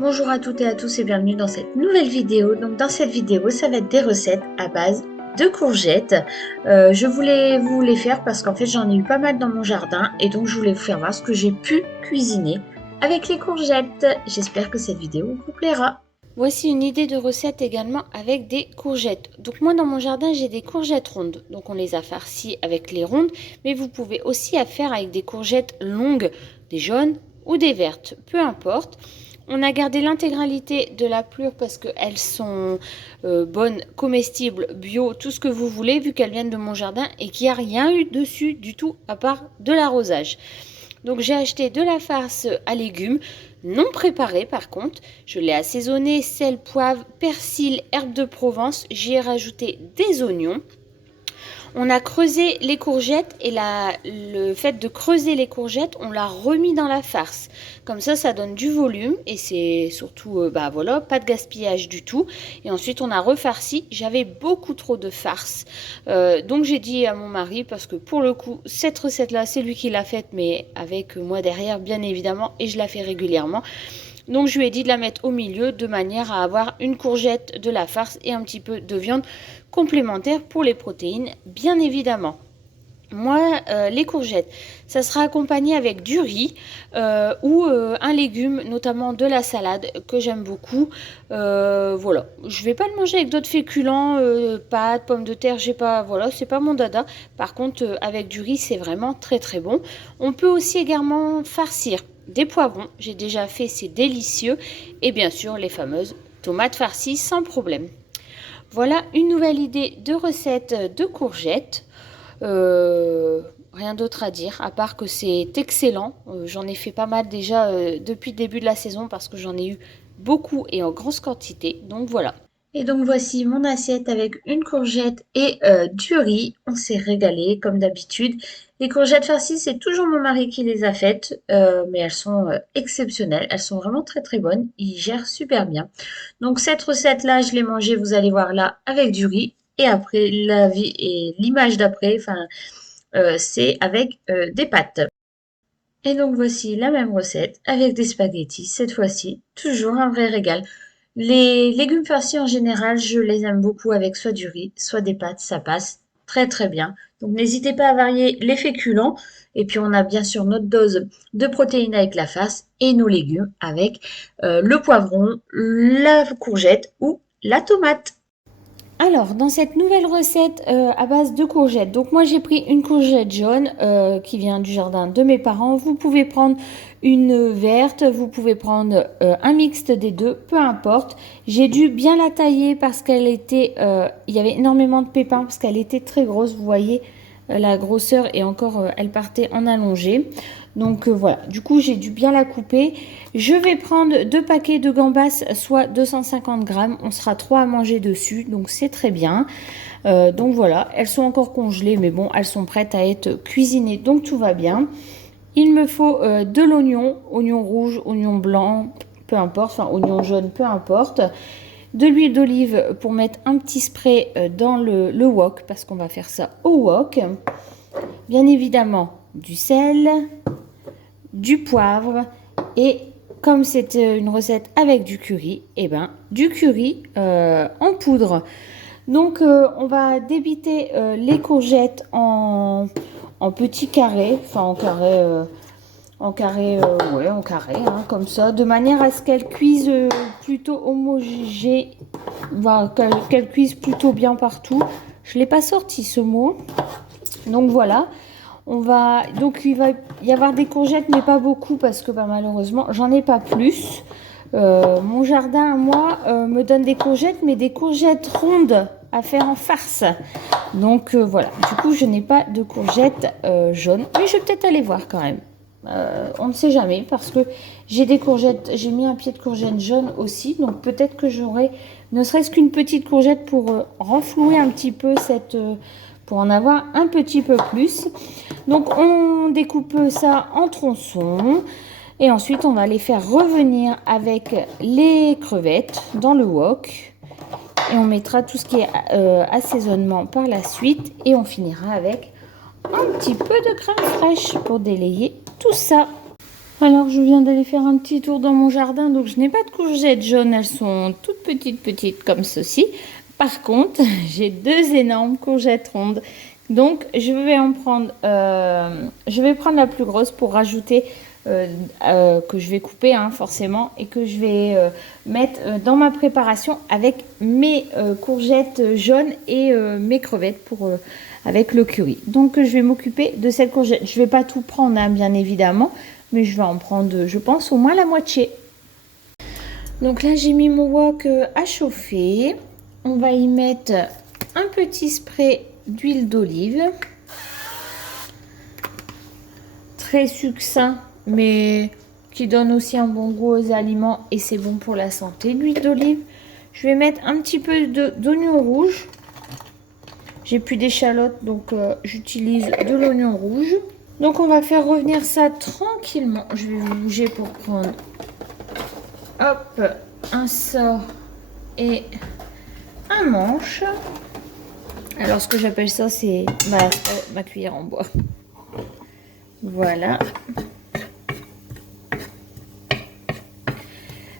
Bonjour à toutes et à tous et bienvenue dans cette nouvelle vidéo. Donc dans cette vidéo, ça va être des recettes à base de courgettes. Je voulais vous les faire parce qu'en fait j'en ai eu pas mal dans mon jardin et donc je voulais vous faire voir ce que j'ai pu cuisiner avec les courgettes. J'espère que cette vidéo vous plaira. Voici une idée de recette également avec des courgettes. Donc moi dans mon jardin j'ai des courgettes rondes. Donc on les a farcies avec les rondes. Mais vous pouvez aussi faire avec des courgettes longues, des jaunes ou des vertes. Peu importe. On a gardé l'intégralité de la plure parce qu'elles sont bonnes, comestibles, bio, tout ce que vous voulez, vu qu'elles viennent de mon jardin et qu'il n'y a rien eu dessus du tout à part de l'arrosage. Donc j'ai acheté de la farce à légumes, non préparée par contre. Je l'ai assaisonnée, sel, poivre, persil, herbes de Provence. J'y ai rajouté des oignons. On a creusé les courgettes et le fait de creuser les courgettes, on l'a remis dans la farce. Comme ça donne du volume et c'est surtout, voilà, pas de gaspillage du tout. Et ensuite, on a refarci. J'avais beaucoup trop de farce. Donc, j'ai dit à mon mari, parce que pour le coup, cette recette-là, c'est lui qui l'a faite, mais avec moi derrière, bien évidemment, et je la fais régulièrement. Donc je lui ai dit de la mettre au milieu de manière à avoir une courgette, de la farce et un petit peu de viande complémentaire pour les protéines, bien évidemment. Moi, les courgettes, ça sera accompagné avec du riz ou un légume, notamment de la salade que j'aime beaucoup. Voilà, je vais pas le manger avec d'autres féculents, pâtes, pommes de terre, j'ai pas, voilà, c'est pas mon dada. Par contre, avec du riz, c'est vraiment très très bon. On peut aussi également farcir des poivrons, j'ai déjà fait, c'est délicieux. Et bien sûr, les fameuses tomates farcies sans problème. Voilà une nouvelle idée de recette de courgettes. Rien d'autre à dire, à part que c'est excellent. J'en ai fait pas mal déjà depuis le début de la saison parce que j'en ai eu beaucoup et en grosse quantité. Donc voilà. Et donc voici mon assiette avec une courgette et du riz. On s'est régalé comme d'habitude. Les courgettes farcies, c'est toujours mon mari qui les a faites, mais elles sont exceptionnelles. Elles sont vraiment très très bonnes. Il gère super bien. Donc cette recette-là, je l'ai mangée, vous allez voir là, avec du riz. Et après, la vie et l'image d'après, enfin, c'est avec des pâtes. Et donc voici la même recette avec des spaghettis. Cette fois-ci, toujours un vrai régal. Les légumes farcis en général, je les aime beaucoup avec soit du riz, soit des pâtes, ça passe très très bien. Donc n'hésitez pas à varier les féculents. Et puis on a bien sûr notre dose de protéines avec la farce et nos légumes avec le poivron, la courgette ou la tomate. Alors, dans cette nouvelle recette à base de courgettes, donc moi j'ai pris une courgette jaune qui vient du jardin de mes parents. Vous pouvez prendre une verte, vous pouvez prendre un mixte des deux, peu importe. J'ai dû bien la tailler parce qu'elle était, il y avait énormément de pépins parce qu'elle était très grosse. Vous voyez la grosseur et encore elle partait en allongé. Donc voilà, du coup j'ai dû bien la couper. Je vais prendre 2 paquets de gambas, soit 250 grammes. On sera 3 à manger dessus, donc c'est très bien. Donc voilà, elles sont encore congelées, mais bon, elles sont prêtes à être cuisinées, donc tout va bien. Il me faut de l'oignon, oignon rouge, oignon blanc, peu importe, enfin oignon jaune, peu importe. De l'huile d'olive pour mettre un petit spray dans le wok, parce qu'on va faire ça au wok. Bien évidemment, du sel, du poivre et comme c'est une recette avec du curry, et ben du curry en poudre. Donc on va débiter les courgettes en petits carrés, enfin en carré, hein, comme ça, de manière à ce qu'elles cuisent plutôt homogène, qu'elles cuisent plutôt bien partout. Je l'ai pas sorti ce mot, donc voilà. Donc il va y avoir des courgettes, mais pas beaucoup parce que malheureusement, j'en ai pas plus. Mon jardin, moi, me donne des courgettes, mais des courgettes rondes à faire en farce. Donc voilà. Du coup, je n'ai pas de courgettes jaunes, mais je vais peut-être aller voir quand même. On ne sait jamais parce que j'ai des courgettes, j'ai mis un pied de courgette jaune aussi, donc peut-être que j'aurai ne serait-ce qu'une petite courgette pour renflouer un petit peu pour en avoir un petit peu plus. Donc on découpe ça en tronçons et ensuite on va les faire revenir avec les crevettes dans le wok et on mettra tout ce qui est assaisonnement par la suite et on finira avec un petit peu de crème fraîche pour délayer tout ça. Alors, je viens d'aller faire un petit tour dans mon jardin, donc je n'ai pas de courgettes jaunes, elles sont toutes petites comme ceci. Par contre, j'ai deux énormes courgettes rondes. Donc, je vais prendre la plus grosse pour rajouter, que je vais couper hein, forcément, et que je vais mettre dans ma préparation avec mes courgettes jaunes et mes crevettes avec le curry. Donc, je vais m'occuper de cette courgette. Je ne vais pas tout prendre, hein, bien évidemment, mais je vais en prendre, je pense, au moins la moitié. Donc là, j'ai mis mon wok à chauffer. On va y mettre un petit spray d'huile d'olive. Très succinct, mais qui donne aussi un bon goût aux aliments et c'est bon pour la santé, l'huile d'olive. Je vais mettre un petit peu d'oignon rouge. J'ai plus d'échalotes, donc j'utilise de l'oignon rouge. Donc on va faire revenir ça tranquillement. Je vais vous bouger pour prendre hop, un sort et un manche. Alors ce que j'appelle ça, c'est ma cuillère en bois. Voilà.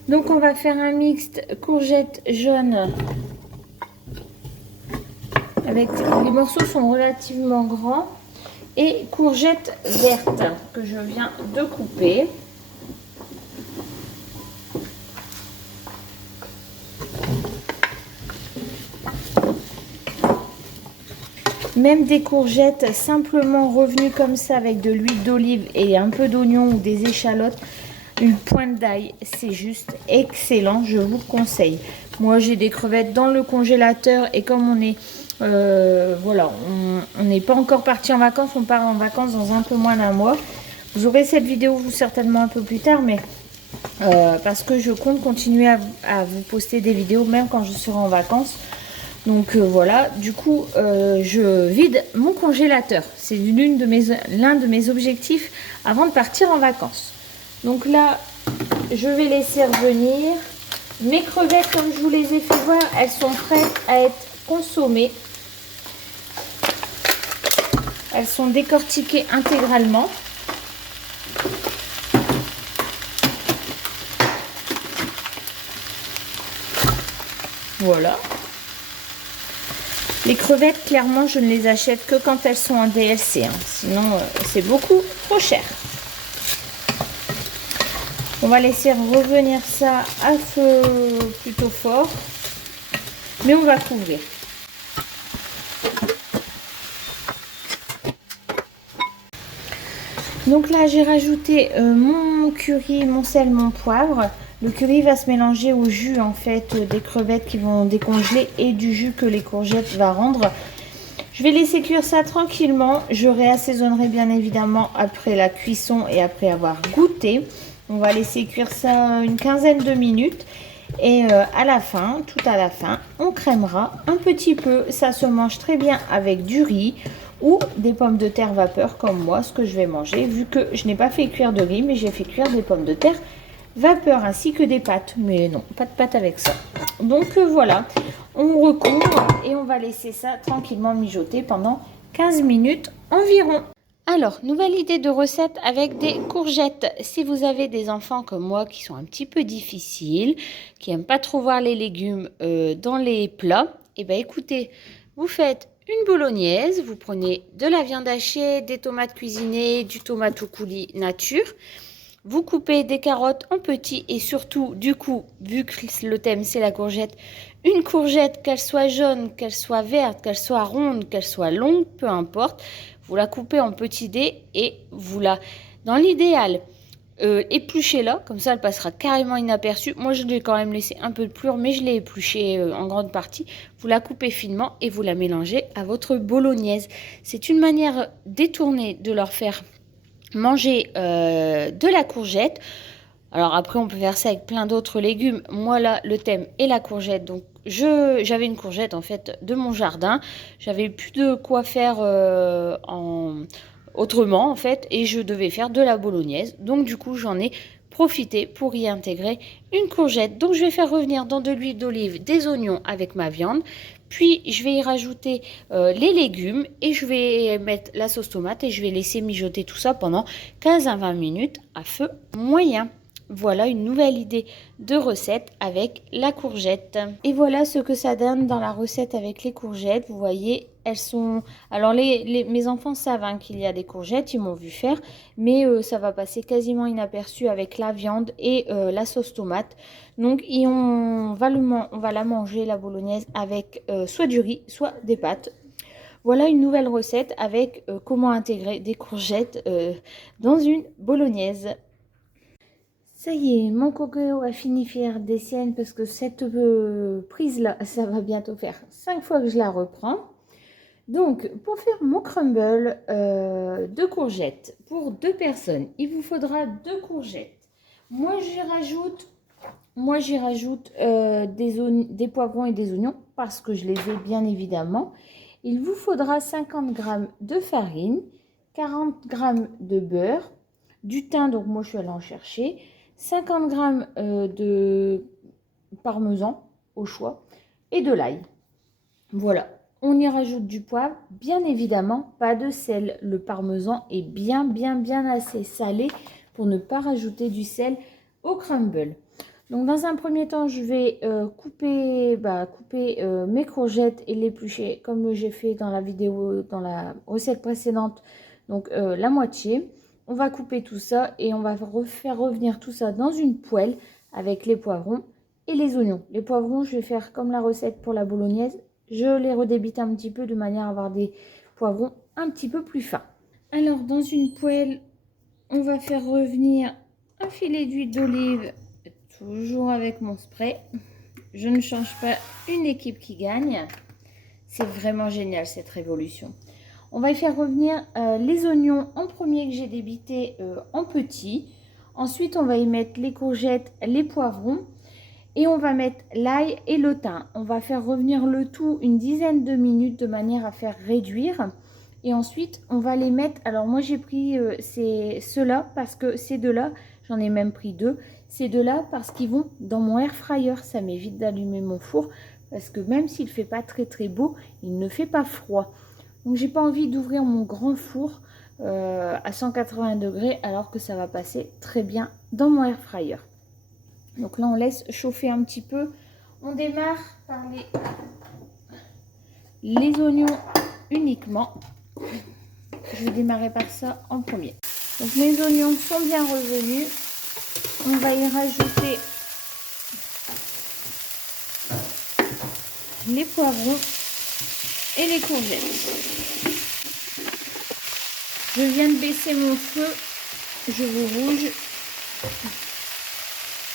Donc on va faire un mixte courgette jaune. Les morceaux sont relativement grands. Et courgettes vertes que je viens de couper. Même des courgettes simplement revenues comme ça avec de l'huile d'olive et un peu d'oignon ou des échalotes, une pointe d'ail, c'est juste excellent, je vous le conseille. Moi j'ai des crevettes dans le congélateur et comme on est voilà, on n'est pas encore parti en vacances, on part en vacances dans un peu moins d'un mois. Vous aurez cette vidéo certainement un peu plus tard, mais parce que je compte continuer à vous poster des vidéos même quand je serai en vacances. Donc voilà, du coup je vide mon congélateur. C'est l'un de mes objectifs avant de partir en vacances. Donc là, je vais laisser revenir. Mes crevettes, comme je vous les ai fait voir, elles sont prêtes à être consommées. Elles sont décortiquées intégralement. Voilà. Les crevettes, clairement, je ne les achète que quand elles sont en DLC. Hein. Sinon, c'est beaucoup trop cher. On va laisser revenir ça à feu plutôt fort. Mais on va couvrir. Donc là, j'ai rajouté mon curry, mon sel, mon poivre. Le curry va se mélanger au jus en fait des crevettes qui vont décongeler et du jus que les courgettes va rendre. Je vais laisser cuire ça tranquillement. Je réassaisonnerai bien évidemment après la cuisson et après avoir goûté. On va laisser cuire ça une quinzaine de minutes. Et à la fin, tout à la fin, on crémera un petit peu. Ça se mange très bien avec du riz ou des pommes de terre vapeur comme moi, ce que je vais manger. Vu que je n'ai pas fait cuire de riz, mais j'ai fait cuire des pommes de terre vapeur ainsi que des pâtes. Mais non, pas de pâtes avec ça. Donc voilà, on recouvre et on va laisser ça tranquillement mijoter pendant 15 minutes environ. Alors, nouvelle idée de recette avec des courgettes. Si vous avez des enfants comme moi qui sont un petit peu difficiles, qui n'aiment pas trop voir les légumes dans les plats, eh bien écoutez, vous faites une bolognaise, vous prenez de la viande hachée, des tomates cuisinées, du tomate coulis nature. Vous coupez des carottes en petits et surtout, du coup, vu que le thème c'est la courgette, une courgette, qu'elle soit jaune, qu'elle soit verte, qu'elle soit ronde, qu'elle soit longue, peu importe. Vous la coupez en petits dés et dans l'idéal, épluchez-la, comme ça elle passera carrément inaperçue. Moi je l'ai quand même laissé un peu de plure, mais je l'ai épluchée en grande partie. Vous la coupez finement et vous la mélangez à votre bolognaise. C'est une manière détournée de leur faire manger de la courgette. Alors après on peut faire ça avec plein d'autres légumes. Moi là le thème est la courgette, donc j'avais une courgette en fait de mon jardin. J'avais plus de quoi faire autrement en fait et je devais faire de la bolognaise. Donc du coup j'en ai profité pour y intégrer une courgette. Donc je vais faire revenir dans de l'huile d'olive des oignons avec ma viande. Puis je vais y rajouter les légumes et je vais mettre la sauce tomate et je vais laisser mijoter tout ça pendant 15 à 20 minutes à feu moyen. Voilà une nouvelle idée de recette avec la courgette. Et voilà ce que ça donne dans la recette avec les courgettes. Vous voyez, elles sont... Alors mes enfants savent hein, qu'il y a des courgettes, ils m'ont vu faire, mais ça va passer quasiment inaperçu avec la viande et la sauce tomate. Donc on va la manger, la bolognaise, avec soit du riz, soit des pâtes. Voilà une nouvelle recette avec comment intégrer des courgettes dans une bolognaise. Ça y est, mon coco a fini de faire des siennes parce que cette prise-là, ça va bientôt faire 5 fois que je la reprends. Donc, pour faire mon crumble de courgettes pour 2 personnes, il vous faudra 2 courgettes. Moi, j'y rajoute des poivrons et des oignons parce que je les ai bien évidemment. Il vous faudra 50 g de farine, 40 g de beurre, du thym, donc moi je suis allée en chercher, 50 g de parmesan au choix et de l'ail. Voilà, on y rajoute du poivre, bien évidemment pas de sel. Le parmesan est bien assez salé pour ne pas rajouter du sel au crumble. Donc dans un premier temps, je vais couper mes courgettes et l'éplucher comme j'ai fait dans la vidéo, dans la recette précédente. Donc la moitié. On va couper tout ça et on va faire revenir tout ça dans une poêle avec les poivrons et les oignons. Les poivrons, je vais faire comme la recette pour la bolognaise. Je les redébite un petit peu de manière à avoir des poivrons un petit peu plus fins. Alors dans une poêle, on va faire revenir un filet d'huile d'olive, toujours avec mon spray. Je ne change pas une équipe qui gagne. C'est vraiment génial cette révolution. On va y faire revenir les oignons en premier que j'ai débité en petits. Ensuite, on va y mettre les courgettes, les poivrons. Et on va mettre l'ail et le thym. On va faire revenir le tout une dizaine de minutes de manière à faire réduire. Et ensuite, on va les mettre... Alors moi, j'ai pris ceux-là parce que ces deux-là, j'en ai même pris 2. Ces deux-là parce qu'ils vont dans mon air fryer. Ça m'évite d'allumer mon four parce que même s'il ne fait pas très beau, il ne fait pas froid. Donc, j'ai pas envie d'ouvrir mon grand four à 180 degrés alors que ça va passer très bien dans mon air fryer. Donc là, on laisse chauffer un petit peu. On démarre par les oignons uniquement. Je vais démarrer par ça en premier. Donc mes oignons sont bien revenus. On va y rajouter les poivrons et les courgettes. Je viens de baisser mon feu. Je vous rouge.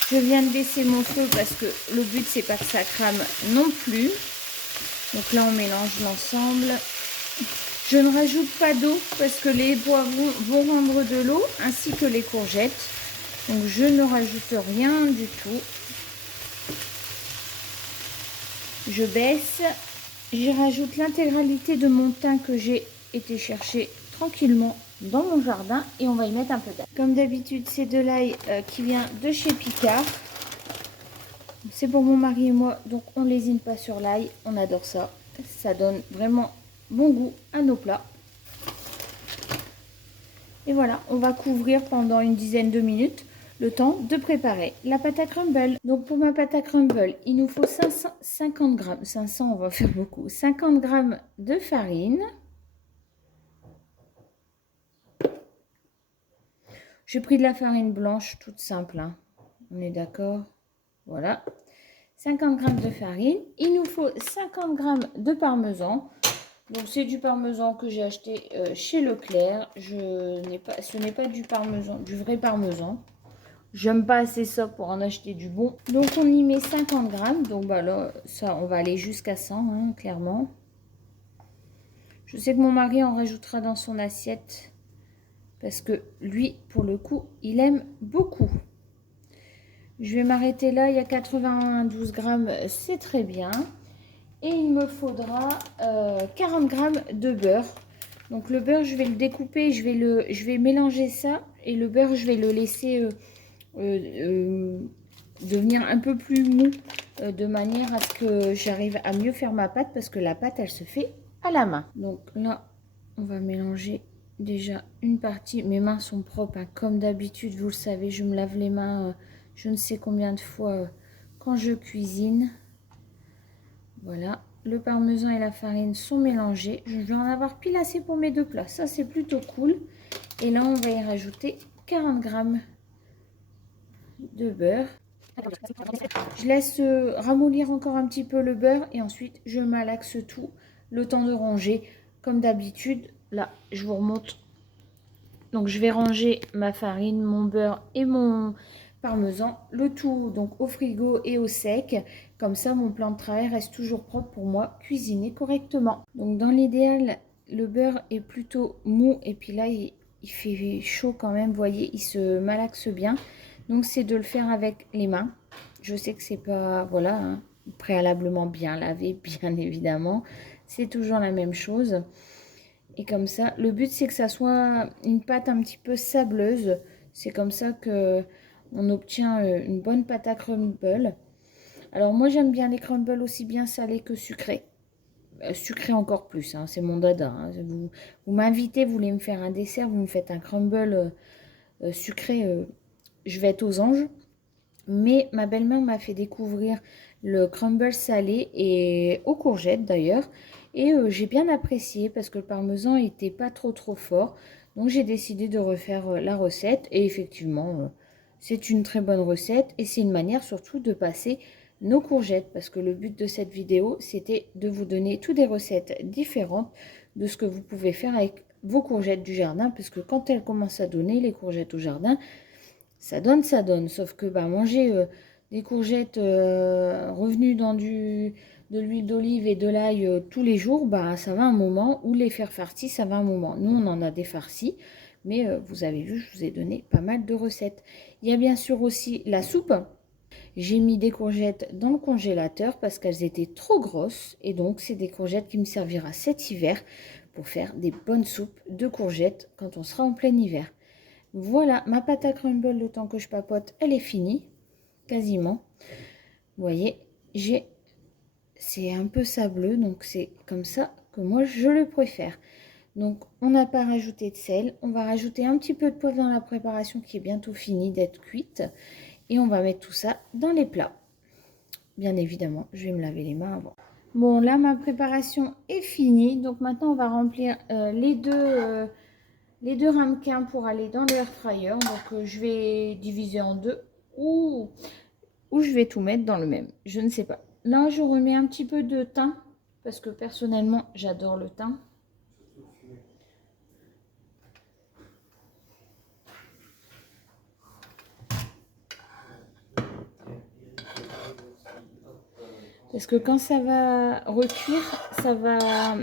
Je viens de baisser mon feu parce que le but, c'est pas que ça crame non plus. Donc là, on mélange l'ensemble. Je ne rajoute pas d'eau parce que les poivrons vont rendre de l'eau ainsi que les courgettes. Donc je ne rajoute rien du tout. Je baisse. J'y rajoute l'intégralité de mon thym que j'ai été chercher tranquillement dans mon jardin et on va y mettre un peu d'ail. Comme d'habitude, c'est de l'ail qui vient de chez Picard. C'est pour mon mari et moi, donc on ne lésine pas sur l'ail. On adore ça. Ça donne vraiment bon goût à nos plats. Et voilà, on va couvrir pendant une dizaine de minutes le temps de préparer la pâte à crumble. Donc pour ma pâte à crumble, il nous faut 50 grammes, 500 on va faire beaucoup, 50 grammes de farine. J'ai pris de la farine blanche toute simple, hein. On est d'accord? Voilà. 50 g de farine. Il nous faut 50 g de parmesan. Donc c'est du parmesan que j'ai acheté chez Leclerc. Ce n'est pas du parmesan, du vrai parmesan. J'aime pas assez ça pour en acheter du bon. Donc on y met 50 g. Donc bah là, ça, on va aller jusqu'à 100, hein, clairement. Je sais que mon mari en rajoutera dans son assiette. Parce que lui, pour le coup, il aime beaucoup. Je vais m'arrêter là, il y a 92 grammes, c'est très bien. Et il me faudra 40 grammes de beurre. Donc le beurre, je vais le découper, je vais mélanger ça. Et le beurre, je vais le laisser devenir un peu plus mou de manière à ce que j'arrive à mieux faire ma pâte parce que la pâte, elle se fait à la main. Donc là, on va mélanger déjà une partie. Mes mains sont propres, hein, comme d'habitude, vous le savez, je me lave les mains je ne sais combien de fois quand je cuisine. Voilà, le parmesan et la farine sont mélangés. Je vais en avoir pile assez pour mes deux plats. Ça, c'est plutôt cool. Et là, on va y rajouter 40 g de beurre. Je laisse ramollir encore un petit peu le beurre et ensuite, je malaxe tout le temps de ranger. Comme d'habitude, là, je vous remonte. Donc, je vais ranger ma farine, mon beurre et mon parmesan, le tout donc au frigo et au sec. Comme ça, mon plan de travail reste toujours propre pour moi, cuisiner correctement. Donc, dans l'idéal, le beurre est plutôt mou et puis là, il fait chaud quand même, vous voyez, il se malaxe bien. Donc, c'est de le faire avec les mains. Je sais que c'est pas, voilà, hein, préalablement bien lavé, bien évidemment. C'est toujours la même chose. Et comme ça, le but c'est que ça soit une pâte un petit peu sableuse. C'est comme ça que on obtient une bonne pâte à crumble. Alors moi j'aime bien les crumbles aussi bien salés que sucrés. Sucré encore plus, hein, c'est mon dada. Hein. Vous m'invitez, vous voulez me faire un dessert, vous me faites un crumble sucré, je vais être aux anges. Mais ma belle-mère m'a fait découvrir le crumble salé et aux courgettes d'ailleurs. Et j'ai bien apprécié parce que le parmesan n'était pas trop fort. Donc j'ai décidé de refaire la recette. Et effectivement, c'est une très bonne recette. Et c'est une manière surtout de passer nos courgettes. Parce que le but de cette vidéo, c'était de vous donner toutes des recettes différentes de ce que vous pouvez faire avec vos courgettes du jardin. Parce que quand elles commencent à donner, les courgettes au jardin, ça donne, ça donne. Sauf que bah, manger des courgettes revenues dans de l'huile d'olive et de l'ail tous les jours, bah, ça va un moment. Ou les faire farcis, ça va un moment. Nous, on en a des farcis. Mais vous avez vu, je vous ai donné pas mal de recettes. Il y a bien sûr aussi la soupe. J'ai mis des courgettes dans le congélateur parce qu'elles étaient trop grosses. Et donc, c'est des courgettes qui me servira cet hiver pour faire des bonnes soupes de courgettes quand on sera en plein hiver. Voilà, ma pâte à crumble, le temps que je papote, elle est finie, quasiment. Vous voyez, c'est un peu sableux, donc c'est comme ça que moi je le préfère. Donc, on n'a pas rajouté de sel. On va rajouter un petit peu de poivre dans la préparation qui est bientôt finie d'être cuite. Et on va mettre tout ça dans les plats. Bien évidemment, je vais me laver les mains avant. Bon, là, ma préparation est finie. Donc, maintenant, on va remplir les deux ramequins pour aller dans le air fryer. Donc je vais diviser en deux ou je vais tout mettre dans le même. Je ne sais pas. Là, je remets un petit peu de thym parce que personnellement, j'adore le thym. Parce que quand ça va recuire, ça va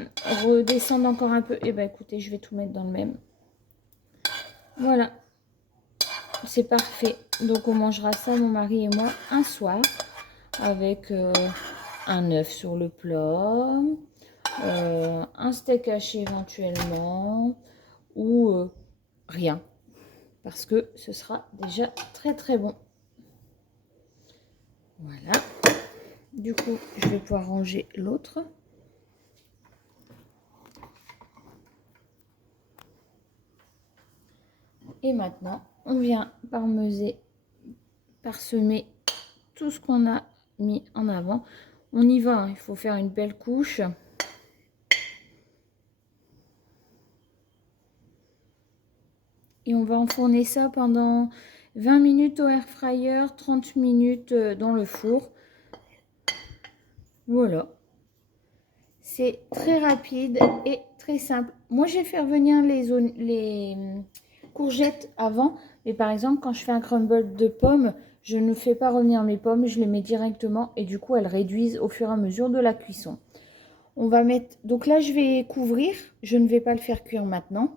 redescendre encore un peu. Et ben écoutez, je vais tout mettre dans le même. Voilà. C'est parfait. Donc on mangera ça, mon mari et moi, un soir. Avec un œuf sur le plat. Un steak haché éventuellement. Ou rien. Parce que ce sera déjà très bon. Voilà. Du coup, je vais pouvoir ranger l'autre. Et maintenant, on vient parsemer tout ce qu'on a mis en avant. On y va, hein, il faut faire une belle couche. Et on va enfourner ça pendant 20 minutes au air fryer, 30 minutes dans le four. Voilà. C'est très rapide et très simple. Moi, je vais faire venir les courgettes avant. Mais par exemple, quand je fais un crumble de pommes, je ne fais pas revenir mes pommes. Je les mets directement et du coup, elles réduisent au fur et à mesure de la cuisson. On va mettre... Donc là, je vais couvrir. Je ne vais pas le faire cuire maintenant.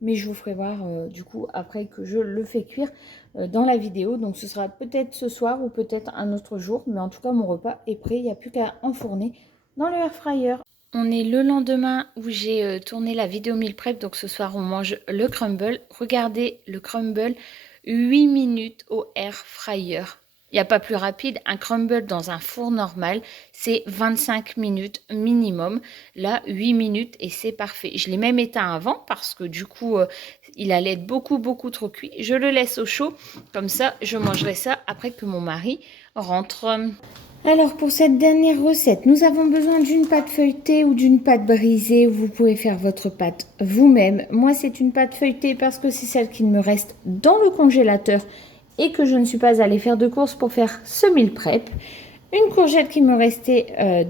Mais je vous ferai voir du coup après que je le fais cuire dans la vidéo. Donc ce sera peut-être ce soir ou peut-être un autre jour. Mais en tout cas, mon repas est prêt. Il n'y a plus qu'à enfourner dans le air fryer. On est le lendemain où j'ai tourné la vidéo meal prep. Donc ce soir, on mange le crumble. Regardez le crumble, 8 minutes au air fryer. Il n'y a pas plus rapide. Un crumble dans un four normal, c'est 25 minutes minimum. Là, 8 minutes et c'est parfait. Je l'ai même éteint avant parce que du coup, il allait être beaucoup trop cuit. Je le laisse au chaud. Comme ça, je mangerai ça après que mon mari rentre. Alors pour cette dernière recette, nous avons besoin d'une pâte feuilletée ou d'une pâte brisée. Vous pouvez faire votre pâte vous-même. Moi, c'est une pâte feuilletée parce que c'est celle qui me reste dans le congélateur et que je ne suis pas allée faire de courses pour faire ce meal prep. Une courgette qui me restait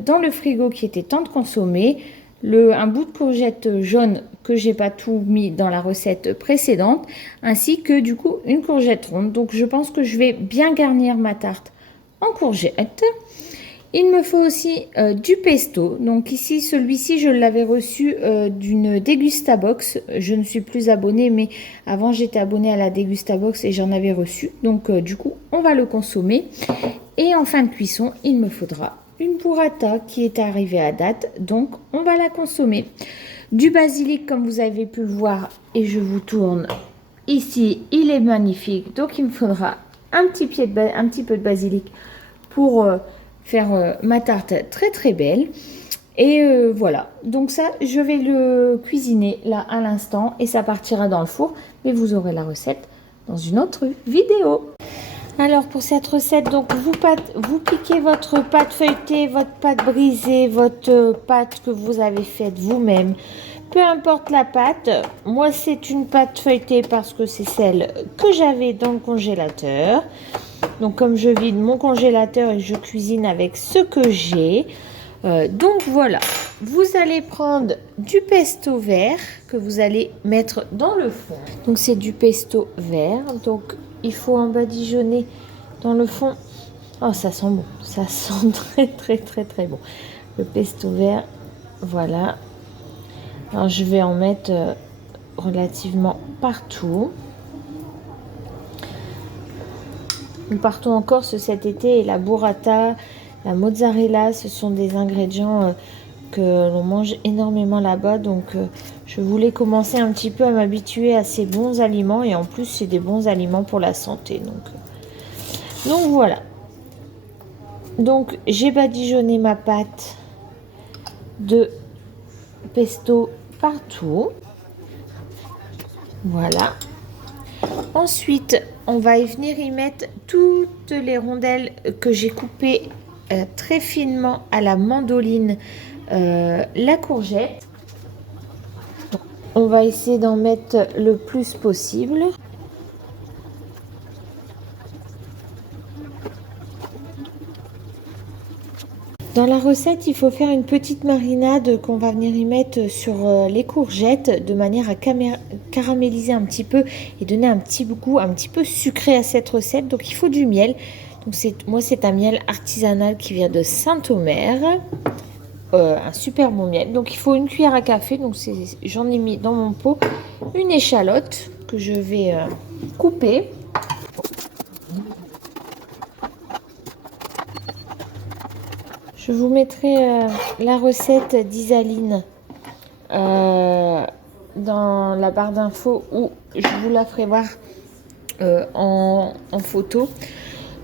dans le frigo qui était temps de consommer. Un bout de courgette jaune que j'ai pas tout mis dans la recette précédente, ainsi que du coup une courgette ronde. Donc je pense que je vais bien garnir ma tarte en courgette. Il me faut aussi du pesto. Donc ici, celui-ci, je l'avais reçu d'une Degustabox. Je ne suis plus abonnée, mais avant, j'étais abonnée à la Degustabox et j'en avais reçu. Donc du coup, on va le consommer. Et en fin de cuisson, il me faudra une burrata qui est arrivée à date. Donc, on va la consommer. Du basilic, comme vous avez pu le voir, et je vous tourne ici, il est magnifique. Donc, il me faudra un petit peu de basilic pour faire ma tarte très belle. Et voilà, donc ça, je vais le cuisiner là à l'instant et ça partira dans le four. Mais vous aurez la recette dans une autre vidéo. Alors pour cette recette, donc vous piquez votre pâte feuilletée, votre pâte brisée, votre pâte que vous avez faite vous-même. Peu importe la pâte, moi c'est une pâte feuilletée parce que c'est celle que j'avais dans le congélateur. Donc comme je vide mon congélateur et je cuisine avec ce que j'ai. Donc voilà, vous allez prendre du pesto vert que vous allez mettre dans le fond. Donc c'est du pesto vert, donc il faut en badigeonner dans le fond. Oh ça sent bon, ça sent très bon. Le pesto vert, voilà. Alors je vais en mettre relativement partout. Nous partons en Corse cet été et la burrata, la mozzarella, ce sont des ingrédients que l'on mange énormément là-bas. Donc je voulais commencer un petit peu à m'habituer à ces bons aliments et en plus c'est des bons aliments pour la santé. Donc voilà. Donc j'ai badigeonné ma pâte de pesto partout. Voilà. Ensuite, on va venir y mettre toutes les rondelles que j'ai coupées très finement à la mandoline, la courgette. On va essayer d'en mettre le plus possible. Dans la recette, il faut faire une petite marinade qu'on va venir y mettre sur les courgettes de manière à caraméliser un petit peu et donner un petit goût un petit peu sucré à cette recette. Donc il faut du miel. Donc moi c'est un miel artisanal qui vient de Saint-Omer. Un super bon miel. Donc il faut une cuillère à café. Donc j'en ai mis dans mon pot une échalote que je vais couper. Je vous mettrai la recette d'Isaline dans la barre d'infos ou je vous la ferai voir en photo.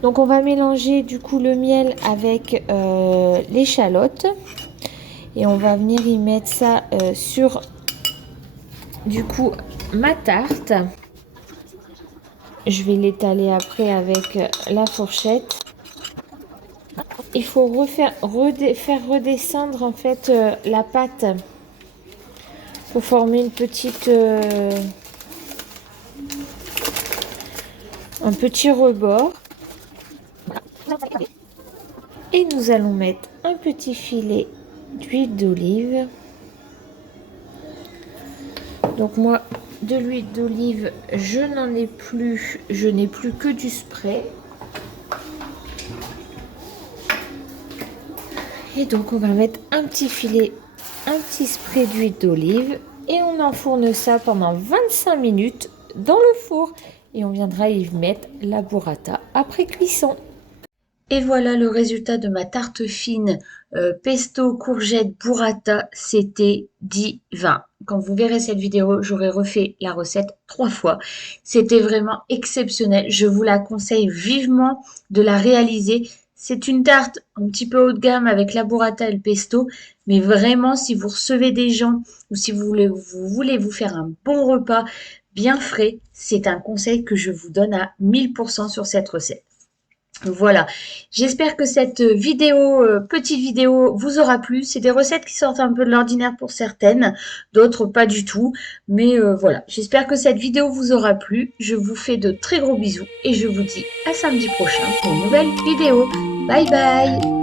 Donc on va mélanger du coup le miel avec l'échalote et on va venir y mettre ça sur du coup ma tarte. Je vais l'étaler après avec la fourchette. Il faut faire redescendre en fait la pâte pour former une petite un petit rebord. Et nous allons mettre un petit filet d'huile d'olive. Donc moi de l'huile d'olive je n'en ai plus, je n'ai plus que du spray. Et donc on va mettre un petit filet, un petit spray d'huile d'olive et on enfourne ça pendant 25 minutes dans le four et on viendra y mettre la burrata après cuisson. Et voilà le résultat de ma tarte fine pesto courgette burrata, c'était divin. quand vous verrez cette vidéo, j'aurai refait la recette 3 fois. C'était vraiment exceptionnel. Je vous la conseille vivement de la réaliser. C'est une tarte un petit peu haut de gamme avec la burrata et le pesto, mais vraiment, si vous recevez des gens ou si vous voulez vous faire un bon repas bien frais, c'est un conseil que je vous donne à 1000% sur cette recette. Voilà, j'espère que cette vidéo, petite vidéo, vous aura plu. C'est des recettes qui sortent un peu de l'ordinaire pour certaines, d'autres pas du tout. Mais voilà, j'espère que cette vidéo vous aura plu. Je vous fais de très gros bisous et je vous dis à samedi prochain pour une nouvelle vidéo. Bye bye!